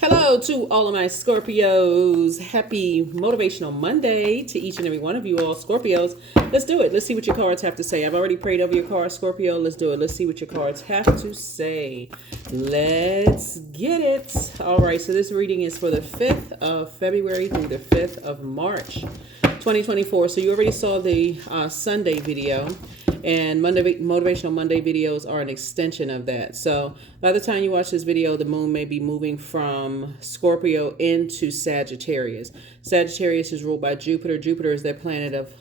Hello to all of my Scorpios. Happy Motivational Monday to each and every one of you all Scorpios. Let's do it. Let's see what your cards have to say. I've already prayed over your cards, Scorpio. Let's do it. Let's see what your cards have to say. Let's get it. All right, so this reading is for the 5th of February through the 5th of March, 2024. So you already saw the Sunday video. And Motivational Monday videos are an extension of that. So by the time you watch this video, the moon may be moving from Scorpio into Sagittarius. Sagittarius is ruled by Jupiter. Jupiter is that planet of,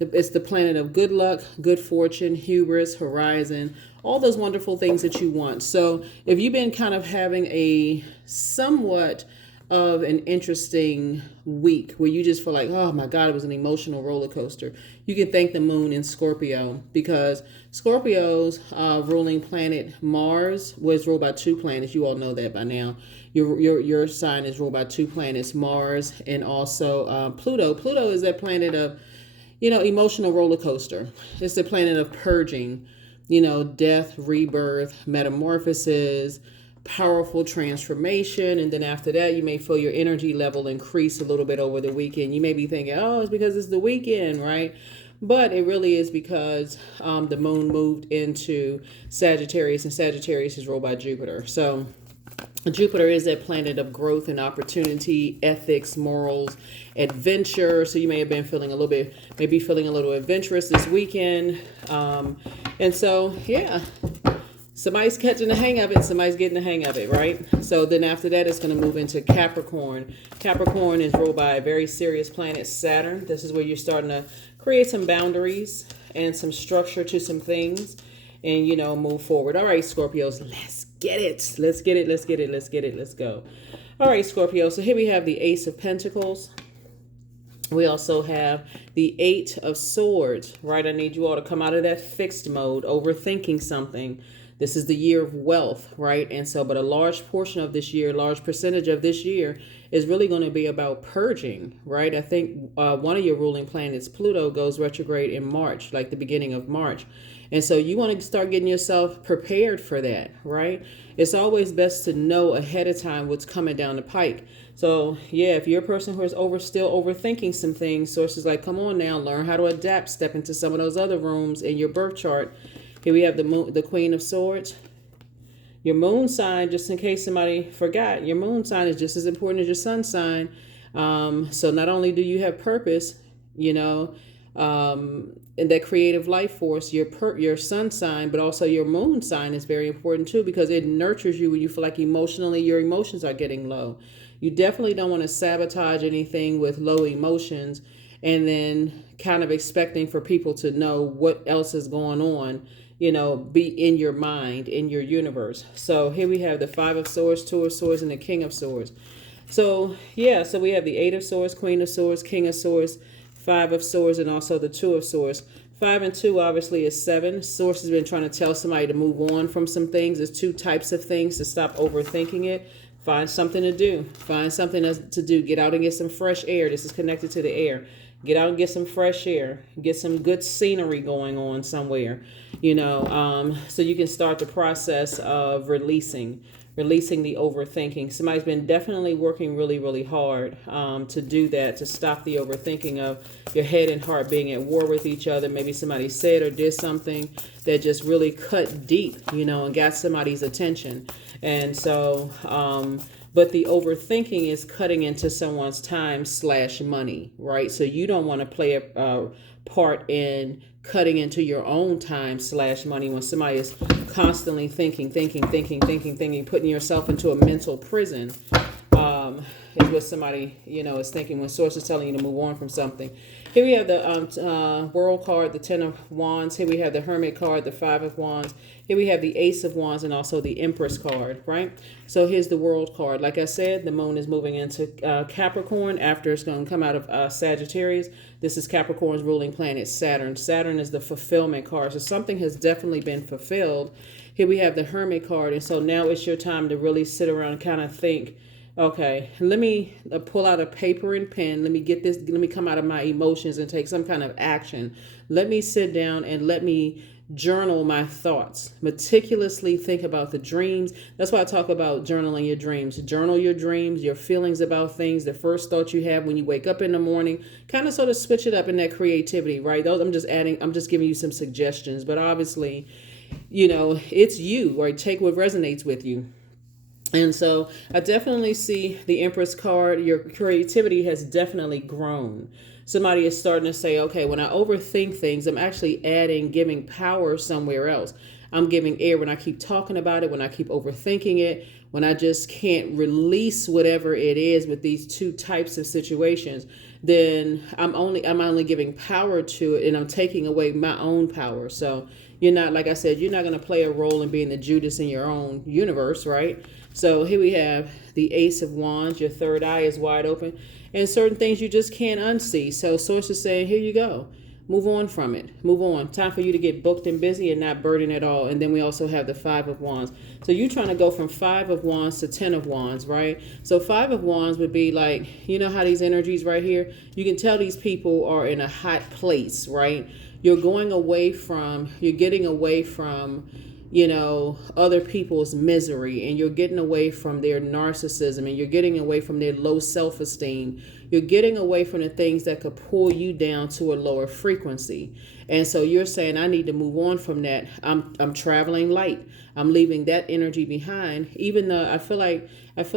it's the planet of good luck, good fortune, hubris, horizon, all those wonderful things that you want. So if you've been kind of having a somewhat of an interesting week where you just feel like, oh my God, it was an emotional roller coaster, you can thank the moon in Scorpio, because Scorpio's ruling planet Mars was ruled by two planets. You all know that by now. Your sign is ruled by two planets, Mars and also Pluto. Pluto is that planet of, emotional roller coaster. It's the planet of purging, death, rebirth, metamorphosis, powerful transformation. And then after that, you may feel your energy level increase a little bit over the weekend. You may be thinking, oh, it's because it's the weekend, right? But it really is because the moon moved into Sagittarius, and Sagittarius is ruled by Jupiter. So Jupiter is that planet of growth and opportunity, ethics, morals, adventure. So you may have been feeling a little adventurous this weekend. And so, yeah. Somebody's catching the hang of it. Somebody's getting the hang of it, right? So then after that, it's going to move into Capricorn. Capricorn is ruled by a very serious planet, Saturn. This is where you're starting to create some boundaries and some structure to some things and, move forward. All right, Scorpios, let's get it. Let's get it. Let's get it. Let's get it. Let's go. All right, Scorpio. So here we have the Ace of Pentacles. We also have the Eight of Swords, right? I need you all to come out of that fixed mode, overthinking something. This is the year of wealth, right? And so, but a large portion of this year, large percentage of this year is really going to be about purging, right? I think one of your ruling planets, Pluto, goes retrograde in March, like the beginning of March. And so you want to start getting yourself prepared for that, right? It's always best to know ahead of time what's coming down the pike. So yeah, if you're a person who is still overthinking some things, sources like, come on now, learn how to adapt, step into some of those other rooms in your birth chart. Here we have the moon, the Queen of Swords. Your moon sign, just in case somebody forgot, your moon sign is just as important as your sun sign. So not only do you have purpose, in that creative life force, your sun sign, but also your moon sign is very important too, because it nurtures you when you feel like emotionally your emotions are getting low. You definitely don't want to sabotage anything with low emotions and then kind of expecting for people to know what else is going on, be in your mind, in your universe. So here we have the Five of Swords, Two of Swords, and the King of Swords. So yeah, so we have the Eight of Swords, Queen of Swords, King of Swords, Five of Swords, and also the Two of Swords. 5 and 2 obviously is 7. Source has been trying to tell somebody to move on from some things. There's two types of things: to stop overthinking it. Find something to do. Find something to do. Get out and get some fresh air. This is connected to the air. Get out and get some fresh air. Get some good scenery going on somewhere, so you can start the process of releasing the overthinking. Somebody's been definitely working really, really hard to do that, to stop the overthinking of your head and heart being at war with each other. Maybe somebody said or did something that just really cut deep, and got somebody's attention. And so, but the overthinking is cutting into someone's time / money, right? So you don't want to play a part in cutting into your own time / money when somebody is constantly thinking, putting yourself into a mental prison. Is what somebody, is thinking when source is telling you to move on from something. Here we have the World card, the Ten of Wands. Here we have the Hermit card, the Five of Wands. Here we have the Ace of Wands and also the Empress card, right? So here's the World card. Like I said, the moon is moving into Capricorn after it's going to come out of Sagittarius. This is Capricorn's ruling planet, Saturn. Saturn is the fulfillment card. So something has definitely been fulfilled. Here we have the Hermit card. And so now it's your time to really sit around and kind of think, okay, let me pull out a paper and pen. Let me come out of my emotions and take some kind of action. Let me sit down and let me journal my thoughts, meticulously think about the dreams. That's why I talk about journaling your dreams. Journal your dreams, your feelings about things, the first thought you have when you wake up in the morning. Kind of sort of switch it up in that creativity, right? Those I'm just giving you some suggestions, but obviously, it's you, right? Take what resonates with you. And so I definitely see the Empress card. Your creativity has definitely grown. Somebody is starting to say, okay, when I overthink things, I'm actually giving power somewhere else. I'm giving air when I keep talking about it, when I keep overthinking it, when I just can't release whatever it is with these two types of situations, then I'm only giving power to it, and I'm taking away my own power. So you're not, like I said, you're not going to play a role in being the Judas in your own universe, right? So here we have the Ace of Wands. Your third eye is wide open, and certain things you just can't unsee. So Source is saying, here you go. Move on from it. Move on. Time for you to get booked and busy and not burdened at all. And then we also have the Five of Wands. So you're trying to go from Five of Wands to 10 of Wands, right? So Five of Wands would be like, you know how these energies right here, you can tell these people are in a hot place, right? You're getting away from, other people's misery, and you're getting away from their narcissism, and you're getting away from their low self-esteem. You're getting away from the things that could pull you down to a lower frequency. And so you're saying, I need to move on from that. I'm traveling light. I'm leaving that energy behind, even though I feel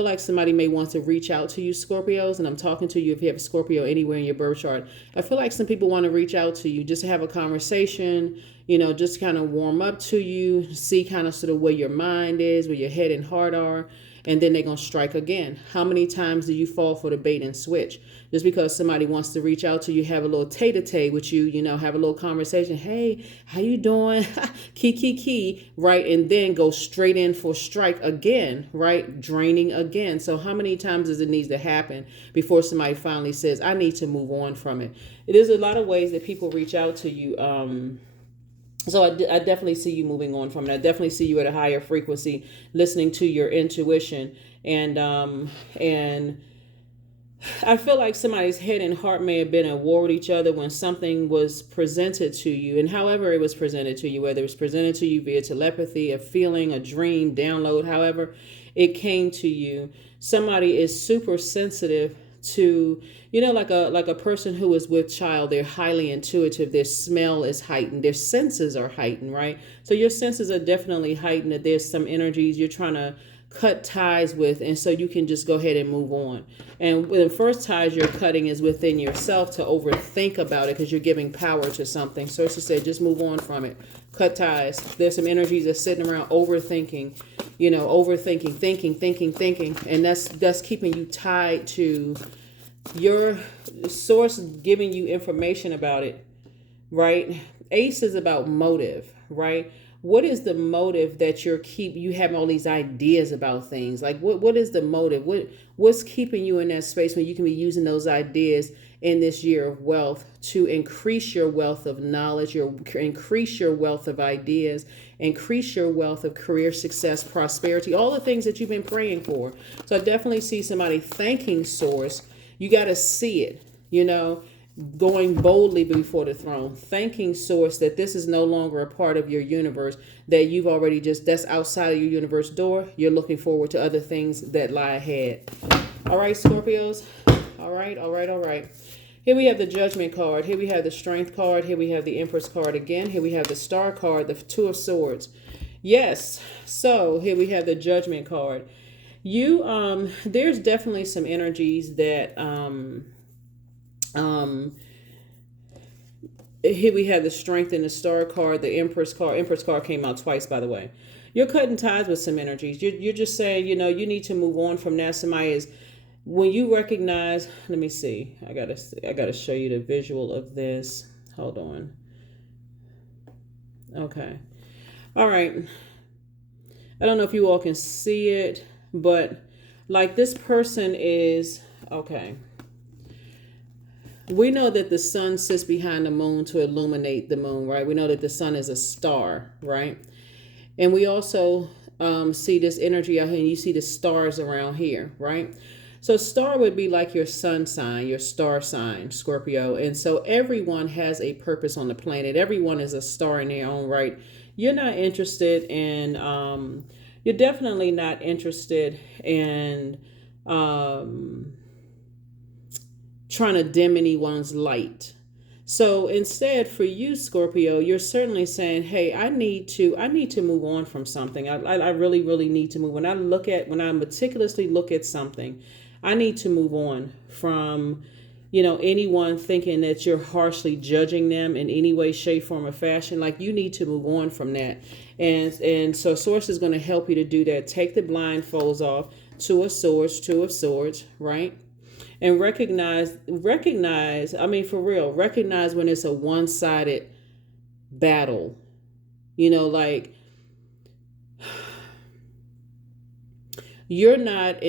like somebody may want to reach out to you, Scorpios, and I'm talking to you if you have a Scorpio anywhere in your birth chart. I feel like some people want to reach out to you just to have a conversation, just kind of warm up to you, see kind of sort of where your mind is, where your head and heart are, and then they're going to strike again. How many times do you fall for the bait and switch? Just because somebody wants to reach out to you, have a little tete-a-tete with you, have a little conversation. Hey, how you doing? Key, right? And then go straight in for strike again, right? Draining again. So how many times does it need to happen before somebody finally says, I need to move on from it? There's a lot of ways that people reach out to you. So I definitely see you moving on from it. I definitely see you at a higher frequency, listening to your intuition, and I feel like somebody's head and heart may have been at war with each other when something was presented to you, and however it was presented to you, whether it was presented to you via telepathy, a feeling, a dream, download, however it came to you. Somebody is super sensitive to, like a person who is with child. They're highly intuitive. Their smell is heightened. Their senses are heightened, right? So your senses are definitely heightened, that there's some energies you're trying to cut ties with, and so you can just go ahead and move on. And the first ties you're cutting is within yourself, to overthink about it, because you're giving power to something. So as I said, just move on from it. Cut ties. There's some energies that's sitting around overthinking, thinking, and that's keeping you tied to your source giving you information about it, right? Ace is about motive, right? What is the motive that you have all these ideas about things? Like what is the motive? What's keeping you in that space when you can be using those ideas in this year of wealth to increase your wealth of knowledge, increase your wealth of ideas, increase your wealth of career success, prosperity, all the things that you've been praying for. So I definitely see somebody thanking Source. You got to see it, going boldly before the throne, thanking Source that this is no longer a part of your universe, that you've already that's outside of your universe door. You're looking forward to other things that lie ahead. All right, Scorpios. All right. Here we have the Judgment card. Here we have the Strength card. Here we have the Empress card again. Here we have the Star card, the Two of Swords. Yes. So here we have the Judgment card. There's definitely some energies that, here we have the Strength and the Star card, the Empress card. Empress card came out twice, by the way. You're cutting ties with some energies. You're just saying, you need to move on from that. Somebody is, when you recognize, let me see. I gotta show you the visual of this. Hold on. Okay. All right. I don't know if you all can see it, but like this person is, okay. We know that the sun sits behind the moon to illuminate the moon, right? We know that the sun is a star, right? And we also see this energy out here, and you see the stars around here, right? So star would be like your sun sign, your star sign, Scorpio. And so everyone has a purpose on the planet. Everyone is a star in their own right. You're not interested in, you're definitely not interested in trying to dim anyone's light. So instead, for you, Scorpio, you're certainly saying, "Hey, I need to move on from something. I really, really need to move. When I meticulously look at something, I need to move on from, anyone thinking that you're harshly judging them in any way, shape, form, or fashion. Like, you need to move on from that, and so Source is going to help you to do that. Take the blindfolds off. Two of Swords, right? And recognize, I mean, for real, recognize when it's a one-sided battle. Like, you're not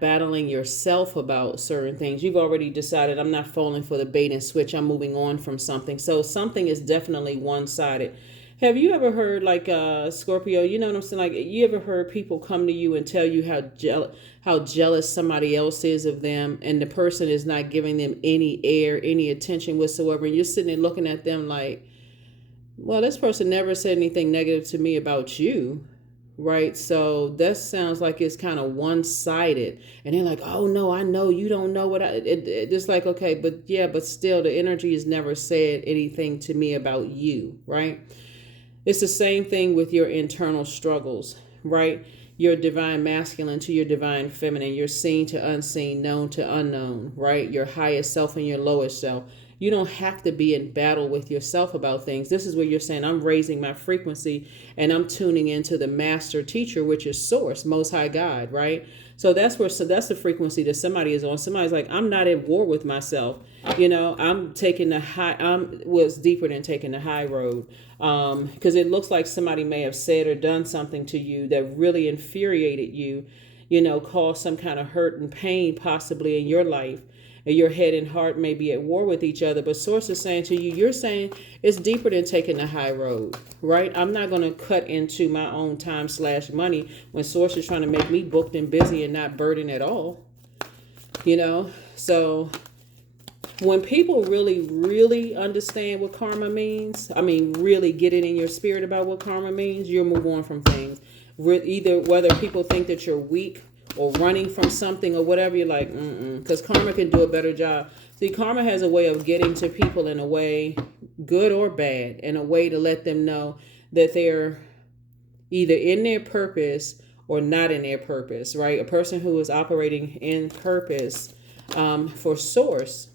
battling yourself about certain things. You've already decided, I'm not falling for the bait and switch. I'm moving on from something. So something is definitely one-sided. Have you ever heard, like, Scorpio, you know what I'm saying? Like, you ever heard people come to you and tell you how jealous somebody else is of them, and the person is not giving them any air, any attention whatsoever, and you're sitting there looking at them like, well, this person never said anything negative to me about you, right? So that sounds like it's kind of one-sided, and they're like, oh no, I know you don't know what it's like, okay, but still the energy has never said anything to me about you, right? It's the same thing with your internal struggles, right? Your divine masculine to your divine feminine, your seen to unseen, known to unknown, right? Your highest self and your lowest self. You don't have to be in battle with yourself about things. This is where you're saying, I'm raising my frequency and I'm tuning into the master teacher, which is Source, Most High God, right? So that's the frequency that somebody is on. Somebody's like, I'm not at war with myself. I'm taking was deeper than taking the high road. Because it looks like somebody may have said or done something to you that really infuriated you, caused some kind of hurt and pain possibly in your life. And your head and heart may be at war with each other. But Source is saying to you, you're saying it's deeper than taking the high road, right? I'm not going to cut into my own time/money when Source is trying to make me booked and busy and not burdened at all. So when people really, really understand what karma means, I mean, really get it in your spirit about what karma means, you'll move on from things. Either whether people think that you're weak or running from something or whatever, you're like, because karma can do a better job. See, karma has a way of getting to people in a way, good or bad, in a way to let them know that they're either in their purpose or not in their purpose, right? A person who is operating in purpose for Source,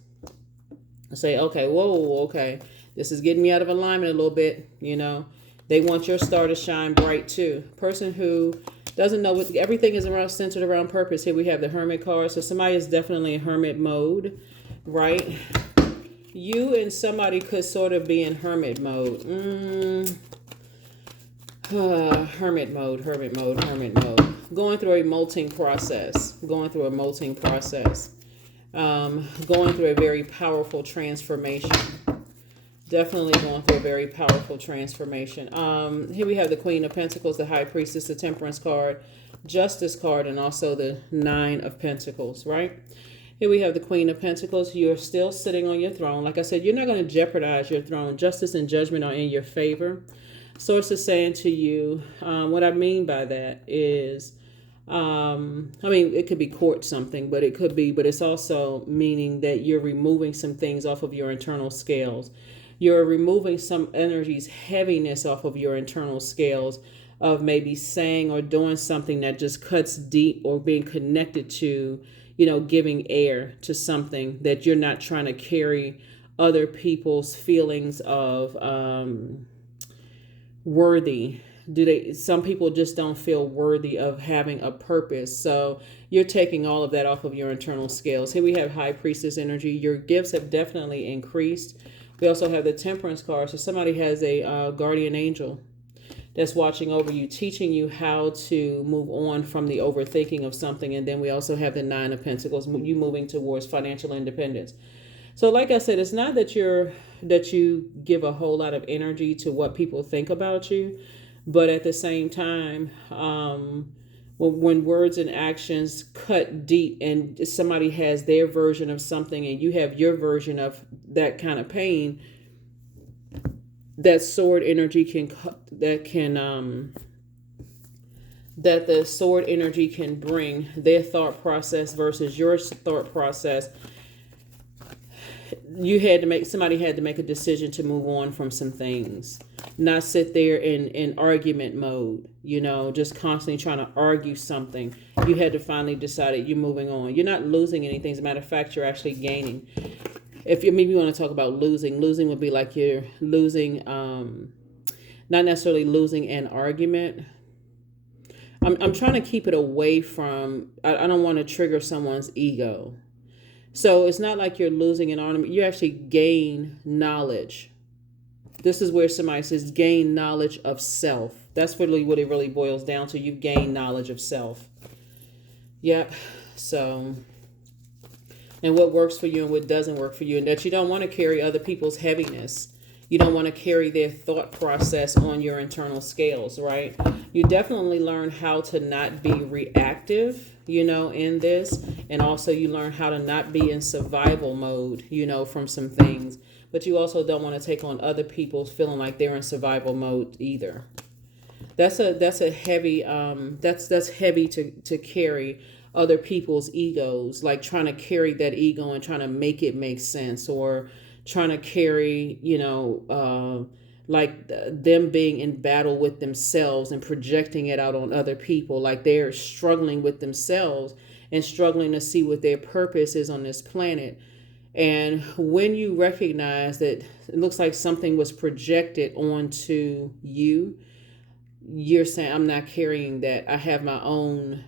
say, okay, whoa, okay, this is getting me out of alignment a little bit, They want your star to shine bright too. Person who doesn't know what everything is centered around purpose. Here we have the Hermit card. So somebody is definitely in hermit mode, right? You and somebody could sort of be in hermit mode. Hermit mode. Going through a molting process. Going through a very powerful transformation. Definitely going through a very powerful transformation. Here we have the Queen of Pentacles, the High Priestess, the Temperance card, Justice card, and also the Nine of Pentacles, right? Here we have the Queen of Pentacles. You're still sitting on your throne. Like I said, you're not going to jeopardize your throne. Justice and judgment are in your favor. Source is saying to you, what I mean by that is, it could be court something, but it's also meaning that you're removing some things off of your internal scales. You're removing some energy's heaviness off of your internal scales of maybe saying or doing something that just cuts deep, or being connected to, giving air to something that you're not trying to carry other people's feelings of worthy. Some people just don't feel worthy of having a purpose. So you're taking all of that off of your internal scales. Here we have High Priestess energy. Your gifts have definitely increased. We also have the Temperance card. So somebody has a guardian angel that's watching over you, teaching you how to move on from the overthinking of something. And then we also have the Nine of Pentacles, you moving towards financial independence. So like I said, it's not that you give a whole lot of energy to what people think about you, but at the same time, when words and actions cut deep and somebody has their version of something and you have your version of that kind of pain, that sword energy that the sword energy can bring their thought process versus your thought process. Somebody had to make a decision to move on from some things, not sit there in argument mode, just constantly trying to argue something. You had to finally decide that you're moving on. You're not losing anything. As a matter of fact, you're actually gaining. If you maybe want to talk about losing would be like you're losing, not necessarily losing an argument. I'm trying to keep it away from, I don't want to trigger someone's ego. So it's not like you're losing an argument. You actually gain knowledge. This is where somebody says gain knowledge of self. That's really what it really boils down to. You gain knowledge of self. Yep. So, and what works for you and what doesn't work for you, and that you don't want to carry other people's heaviness. You don't want to carry their thought process on your internal scales, right? You definitely learn how to not be reactive, in this. And also you learn how to not be in survival mode, from some things. But you also don't want to take on other people's feeling like they're in survival mode either. That's a heavy, that's heavy to carry other people's egos, like trying to carry that ego and trying to make it make sense, or trying to carry, like them being in battle with themselves and projecting it out on other people, like they're struggling with themselves and struggling to see what their purpose is on this planet. And when you recognize that it looks like something was projected onto you, you're saying, I'm not carrying that. I have my own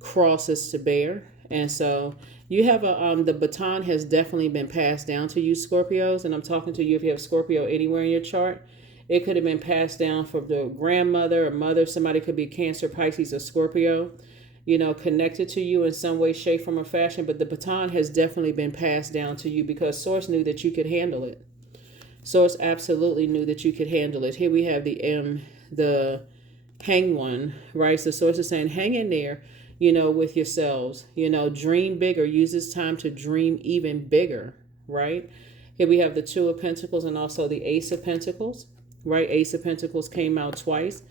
crosses to bear. And so you have the baton has definitely been passed down to you, Scorpios. And I'm talking to you if you have Scorpio anywhere in your chart. It could have been passed down from the grandmother or mother. Somebody could be Cancer, Pisces, or Scorpio, connected to you in some way, shape, form, or fashion. But the baton has definitely been passed down to you because Source knew that you could handle it. Source absolutely knew that you could handle it. Here we have the hang one, right? So Source is saying, hang in there, with yourselves, dream bigger. Use this time to dream even bigger, right? Here we have the Two of Pentacles and also the Ace of Pentacles, right? Ace of Pentacles came out twice.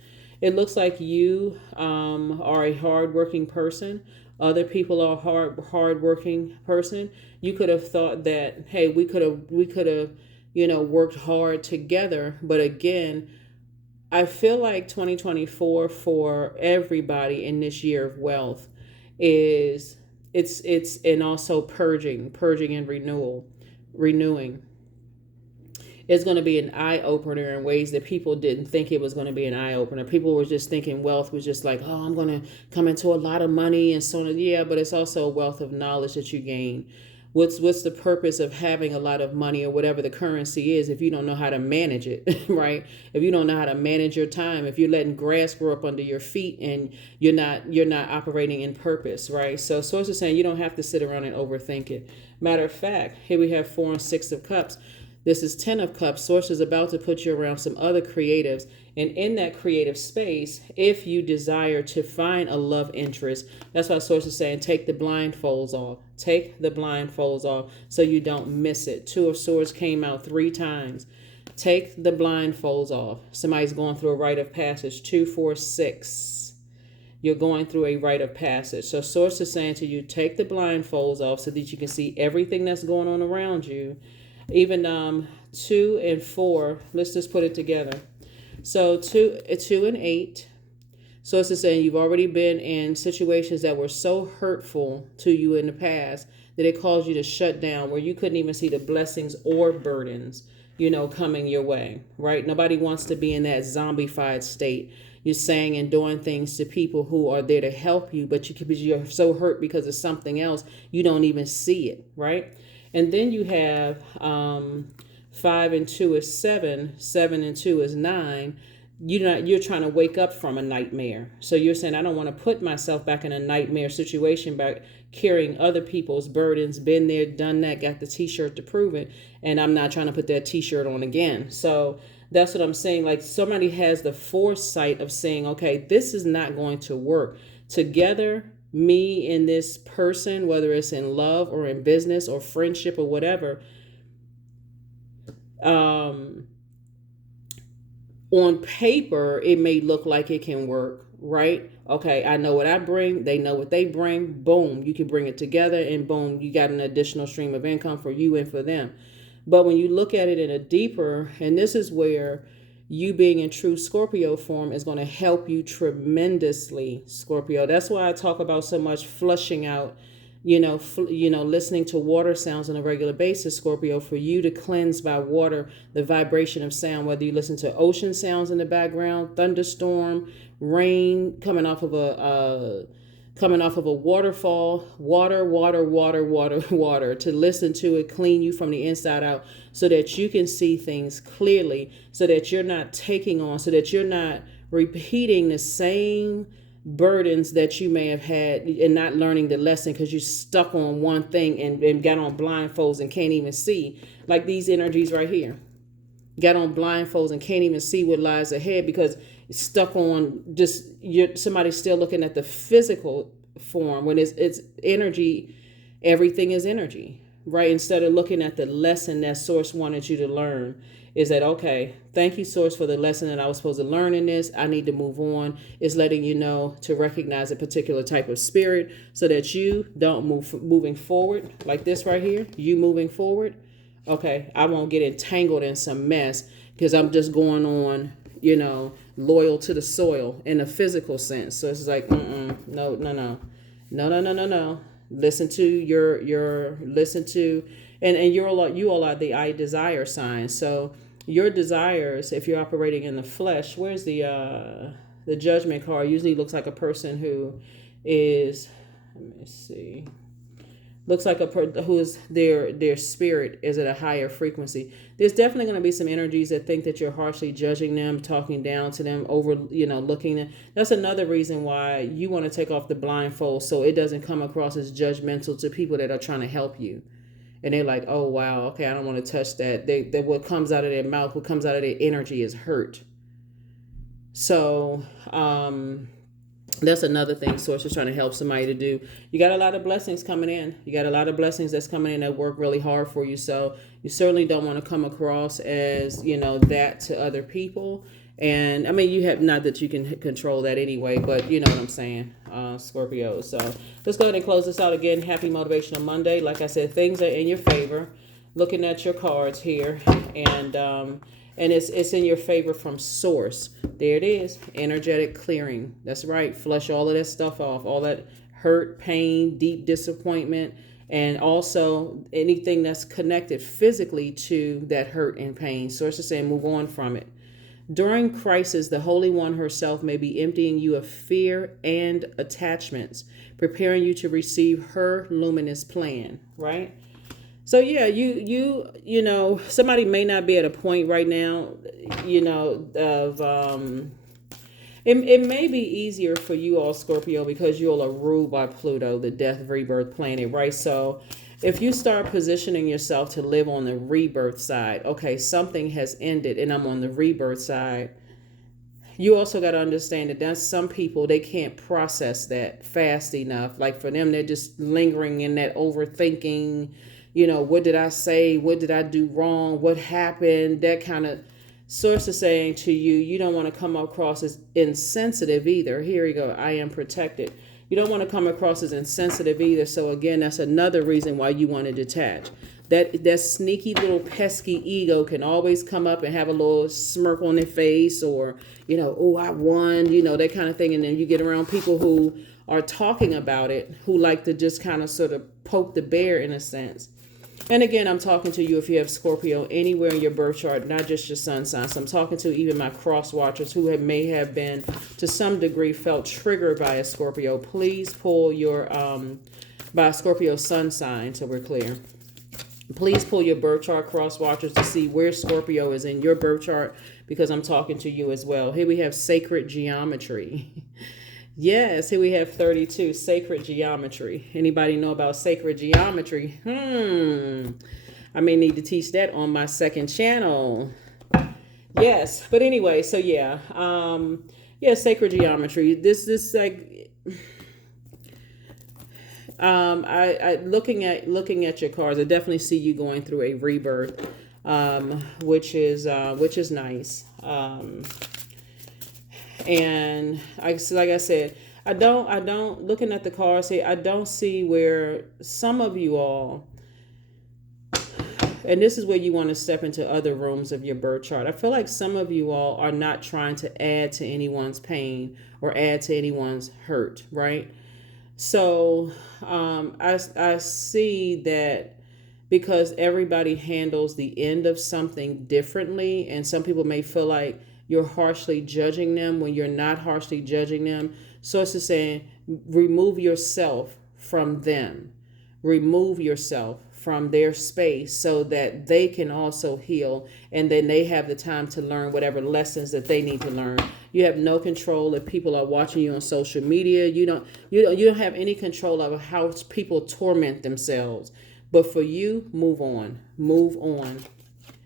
It looks like you are a hardworking person. Other people are hardworking person. You could have thought that, hey, we could have, worked hard together. But again, I feel like 2024 for everybody in this year of wealth is it's and also purging and renewing. It's going to be an eye opener in ways that people didn't think it was going to be an eye opener. People were just thinking wealth was just like, oh, I'm going to come into a lot of money and so on. Yeah, but it's also a wealth of knowledge that you gain. What's the purpose of having a lot of money or whatever the currency is if you don't know how to manage it, right? If you don't know how to manage your time, if you're letting grass grow up under your feet and you're not operating in purpose, right? So Source is saying you don't have to sit around and overthink it. Matter of fact, here we have 4 and 6 of Cups. This is 10 of Cups. Source is about to put you around some other creatives. And in that creative space, if you desire to find a love interest, that's why Source is saying take the blindfolds off. Take the blindfolds off so you don't miss it. 2 of Swords came out 3 times. Take the blindfolds off. Somebody's going through a rite of passage. 2, 4, 6. You're going through a rite of passage. So Source is saying to you, take the blindfolds off so that you can see everything that's going on around you. Even 2 and 4, let's just put it together. So 2 and 8. So it's saying you've already been in situations that were so hurtful to you in the past that it caused you to shut down, where you couldn't even see the blessings or burdens, coming your way, right? Nobody wants to be in that zombified state. You're saying and doing things to people who are there to help you, but you're so hurt because of something else, you don't even see it, right? And then you have 5 and 2 is 7. 7 and 2 is 9. You're trying to wake up from a nightmare. So you're saying, I don't want to put myself back in a nightmare situation by carrying other people's burdens. Been there, done that, got the t-shirt to prove it. And I'm not trying to put that t-shirt on again. So That's what I'm saying. Like somebody has the foresight of saying, okay, this is not going to work. Together, me and this person, whether it's in love or in business or friendship or whatever, on paper, it may look like it can work, right? Okay, I know what I bring. They know what they bring. Boom, you can bring it together and boom, you got an additional stream of income for you and for them. But when you look at it in a deeper, and this is where you being in true Scorpio form is going to help you tremendously, Scorpio. That's why I talk about so much flushing out, listening to water sounds on a regular basis, Scorpio, for you to cleanse by water, the vibration of sound, whether you listen to ocean sounds in the background, thunderstorm, rain coming off of a waterfall, water, to listen to it, clean you from the inside out so that you can see things clearly, so that you're not taking on, so that you're not repeating the same burdens that you may have had and not learning the lesson because you stuck on one thing and got on blindfolds and can't even see. Like these energies right here. Got on blindfolds and can't even see what lies ahead because it's stuck on just somebody's still looking at the physical form when it's energy. Everything is energy, right? Instead of looking at the lesson that Source wanted you to learn, is that okay? Thank you, Source, for the lesson that I was supposed to learn in this. I need to move on. It's letting you know to recognize a particular type of spirit so that you don't moving forward like this right here. You moving forward. Okay, I won't get entangled in some mess because I'm just going on, loyal to the soil in a physical sense. So it's like, no. Listen to, and you all are the I desire sign. So your desires, if you're operating in the flesh, where's the judgment card? Usually looks like a person who is, let me see. Looks like who is their spirit is at a higher frequency. There's definitely going to be some energies that think that you're harshly judging them, talking down to them, over, looking at. That's another reason why you want to take off the blindfold so it doesn't come across as judgmental to people that are trying to help you. And they're like, oh, wow, okay, I don't want to touch that. They what comes out of their mouth, what comes out of their energy is hurt. So, that's another thing Source is trying to help somebody to do. You got a lot of blessings coming in. You got a lot of blessings that's coming in that work really hard for you. So you certainly don't want to come across as, that to other people. And I mean, you have, not that you can control that anyway, but you know what I'm saying, Scorpio. So let's go ahead and close this out again. Happy Motivational Monday. Like I said, things are in your favor. Looking at your cards here, and it's in your favor from Source. There it is. Energetic clearing. That's right. Flush all of that stuff off. All that hurt, pain, deep disappointment, and also anything that's connected physically to that hurt and pain. Source is saying move on from it. During crisis, the Holy One herself may be emptying you of fear and attachments, preparing you to receive her luminous plan, right? So yeah, somebody may not be at a point right now, of it may be easier for you all, Scorpio, because you all are ruled by Pluto, the death rebirth planet, right? So if you start positioning yourself to live on the rebirth side, okay, something has ended and I'm on the rebirth side. You also got to understand that there's some people, they can't process that fast enough. Like for them, they're just lingering in that overthinking. What did I say? What did I do wrong? What happened? That kind of Source is saying to you, you don't want to come across as insensitive either. Here we go. I am protected. You don't want to come across as insensitive either. So again, that's another reason why you want to detach. That sneaky little pesky ego can always come up and have a little smirk on their face or, oh, I won, that kind of thing. And then you get around people who are talking about it, who like to just kind of sort of poke the bear in a sense. And again, I'm talking to you if you have Scorpio anywhere in your birth chart, not just your sun sign. So I'm talking to even my cross watchers who may have been to some degree felt triggered by a Scorpio. Please pull your by a Scorpio sun sign so we're clear. Please pull your birth chart, cross watchers, to see where Scorpio is in your birth chart because I'm talking to you as well. Here we have sacred geometry. Yes, here we have 32, sacred geometry. Anybody know about sacred geometry? I may need to teach that on my second channel. Yes, but anyway, so yeah, yeah, sacred geometry. This like, I looking at your cards, I definitely see you going through a rebirth, which is nice. And like I said, I don't looking at the cards here, I don't see where some of you all, and this is where you want to step into other rooms of your birth chart. I feel like some of you all are not trying to add to anyone's pain or add to anyone's hurt, right? So I see that because everybody handles the end of something differently, and some people may feel like you're harshly judging them when you're not harshly judging them. So it's just saying, remove yourself from them, remove yourself from their space so that they can also heal, and then they have the time to learn whatever lessons that they need to learn. You have no control if people are watching you on social media. You don't have any control over how people torment themselves. But for you, move on,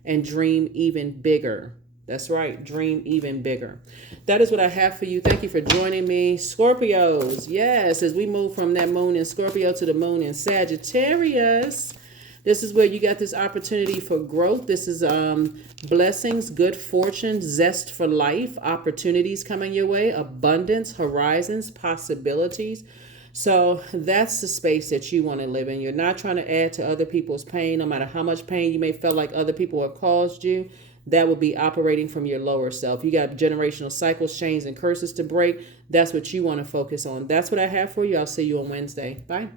and dream even bigger. That's right, dream even bigger. That is what I have for you. Thank you for joining me, Scorpios. Yes, as we move from that moon in Scorpio to the moon in Sagittarius, this is where you got this opportunity for growth. This is blessings, good fortune, zest for life, opportunities coming your way, abundance, horizons, possibilities. So that's the space that you want to live in. You're not trying to add to other people's pain, no matter how much pain you may feel like other people have caused you. That would be operating from your lower self. You got generational cycles, chains, and curses to break. That's what you want to focus on. That's what I have for you. I'll see you on Wednesday. Bye.